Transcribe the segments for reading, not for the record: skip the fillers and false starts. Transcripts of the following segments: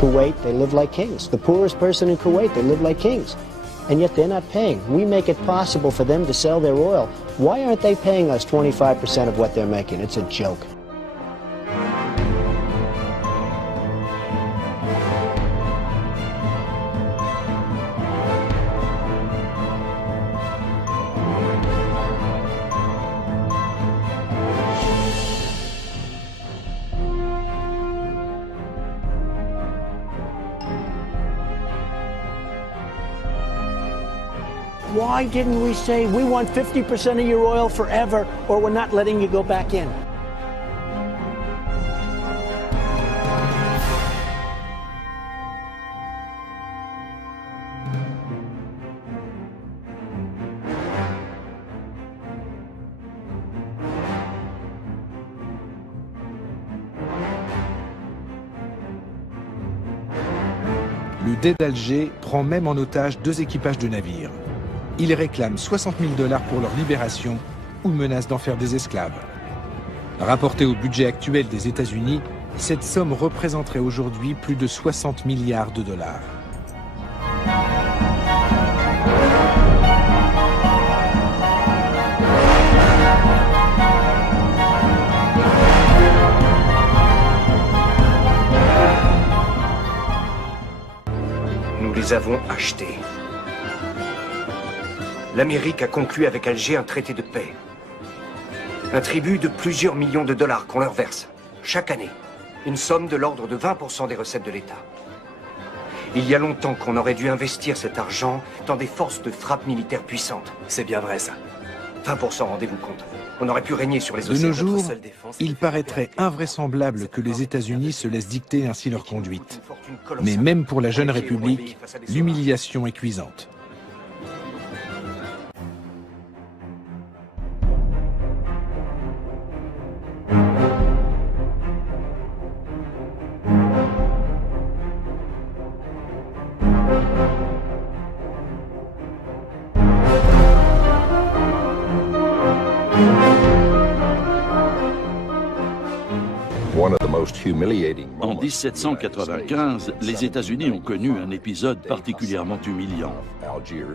Kuwait, they live like kings. The poorest person in Kuwait, they live like kings. And yet they're not paying. We make it possible for them to sell their oil. Why aren't they paying us 25% of what they're making? It's a joke. Why didn't we say, we want 50% of your oil forever, or we're not letting you go back in? Le Dey d'Alger prend même en otage 2 équipages de navires. Ils réclament 60 000 $ pour leur libération ou menacent d'en faire des esclaves. Rapporté au budget actuel des États-Unis, cette somme représenterait aujourd'hui plus de 60 milliards de $. Nous les avons achetés. L'Amérique a conclu avec Alger un traité de paix. Un tribut de plusieurs millions de dollars qu'on leur verse, chaque année. Une somme de l'ordre de 20% des recettes de l'État. Il y a longtemps qu'on aurait dû investir cet argent dans des forces de frappe militaires puissantes. C'est bien vrai, ça. 20%, rendez-vous compte. On aurait pu régner sur les océans. De nos jours, il paraîtrait invraisemblable que les États-Unis se laissent dicter ainsi leur conduite. Mais même pour la jeune République, l'humiliation est cuisante. En 1795, les États-Unis ont connu un épisode particulièrement humiliant.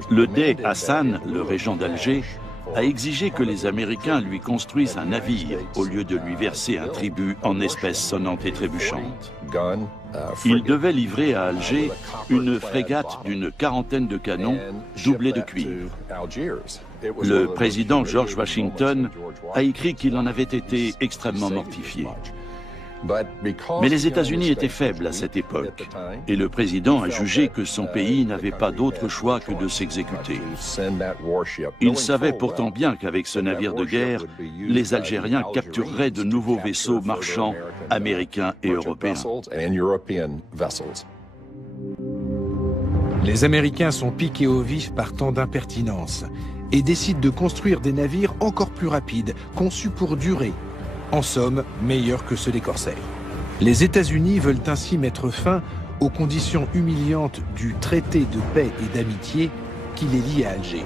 Le Dey Hassan, le régent d'Alger, a exigé que les Américains lui construisent un navire au lieu de lui verser un tribut en espèces sonnantes et trébuchantes. Il devait livrer à Alger une frégate d'une 40aine de canons doublés de cuivre. Le président George Washington a écrit qu'il en avait été extrêmement mortifié. Mais les États-Unis étaient faibles à cette époque, et le président a jugé que son pays n'avait pas d'autre choix que de s'exécuter. Il savait pourtant bien qu'avec ce navire de guerre, les Algériens captureraient de nouveaux vaisseaux marchands américains et européens. Les Américains sont piqués au vif par tant d'impertinence et décident de construire des navires encore plus rapides, conçus pour durer. En somme, meilleurs que ceux des corsaires. Les États-Unis veulent ainsi mettre fin aux conditions humiliantes du traité de paix et d'amitié qui les lie à Alger.